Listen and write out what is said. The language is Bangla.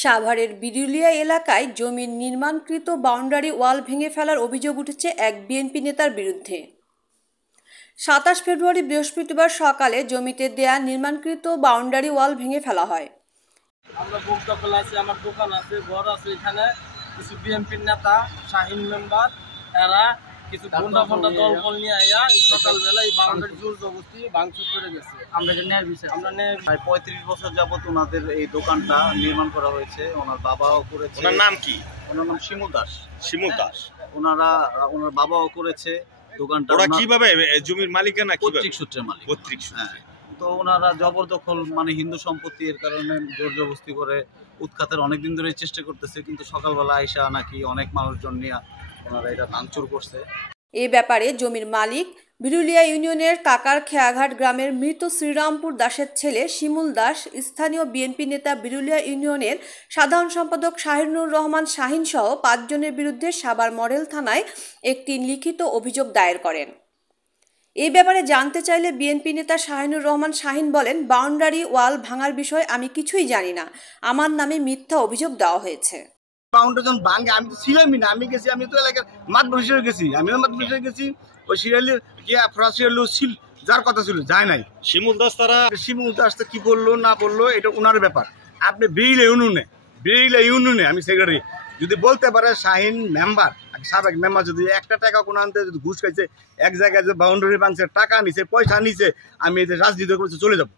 সাভারের বিরুলিয়া এলাকায় জমির নির্মাণকৃত বাউন্ডারি ওয়াল ভেঙে ফেলার অভিযোগ উঠেছে এক বিএনপি নেতার বিরুদ্ধে। ২৭ ফেব্রুয়ারি বৃহস্পতিবার সকালে জমিতে দেয়া নির্মাণকৃত বাউন্ডারি ওয়াল ভেঙে ফেলা হয়। আমরা বুক দখল আছে, আমার দোকান আছে, ঘর আছে। এখানে কিছু বিএনপির নেতা, শাহিন মেম্বার, এরা কিছু গুন্ডা ফন্ডা দল নিয়ে আয়া সকালবেলা এই বাউন্ডারি জোর জবরদস্তি ভাঙচুর করে গেছে। আমরা নেয় ৩৫ বছর যাবত ওনাদের এই দোকানটা নির্মাণ করা হয়েছে। ওনার বাবাও করেছে। ওনার নাম কি? ওনার নাম শিমুল দাস। শিমুল দাস। ওনার বাবাও করেছে দোকানটা। ওরা কিভাবে জমির মালিকানা? পৈতৃক সূত্রের মালিক। পৈতৃক সূত্রে। তো ওনারা জবরদখল মানে হিন্দু সম্পত্তি, এর কারণে জোর জবরদস্তি করে উৎখাতের অনেকদিন ধরে চেষ্টা করতেছে, কিন্তু সকালবেলা আইসা নাকি অনেক মানুষজন নিয়ে ওনারা এটা ভাঙচুর করছে। এ ব্যাপারে জমির মালিক বিরুলিয়া ইউনিয়নের কাকার খেয়াঘাট গ্রামের মৃত শ্রীরামপুর দাসের ছেলে শিমুল দাস, স্থানীয় বিএনপি নেতা, বিরুলিয়া ইউনিয়নের সাধারণ সম্পাদক শাহিনুর রহমান শাহিন সহ ৫ জনের বিরুদ্ধে সাভার মডেল থানায় একটি লিখিত অভিযোগ দায়ের করেন। এই ব্যাপারে জানতে চাইলে বিএনপি নেতা শাহিনুর রহমান শাহিন বলেন, বাউন্ডারি ওয়াল ভাঙার বিষয়ে আমি কিছুই জানি না, আমার নামে মিথ্যা অভিযোগ দেওয়া হয়েছে। বাউন্ডারি যখন ভাঙে আমি তো ছিলামই না, আমি তো এলাকার মাতবর হিসেবে গেছি, গেছি। ওই সিরিয়ালের ছিল যার কথা ছিল, যায় নাই। শিমুল দাস তো কি বললো না বললো এটা ওনার ব্যাপার। আপনি বিরুলিয়া ইউনিয়নে আমি সেক্রেটারি, যদি বলতে পারে শাহিন মেম্বার, সাবেক মেম্বার, যদি একটা টাকা কোনো আনতে যদি ঘুষ খাইছে, এক জায়গায় যে বাউন্ডারি ভাঙছে, টাকা নিছে, পয়সা নিছে, আমি এই যে রাজনীতি করতে চলে যাবো।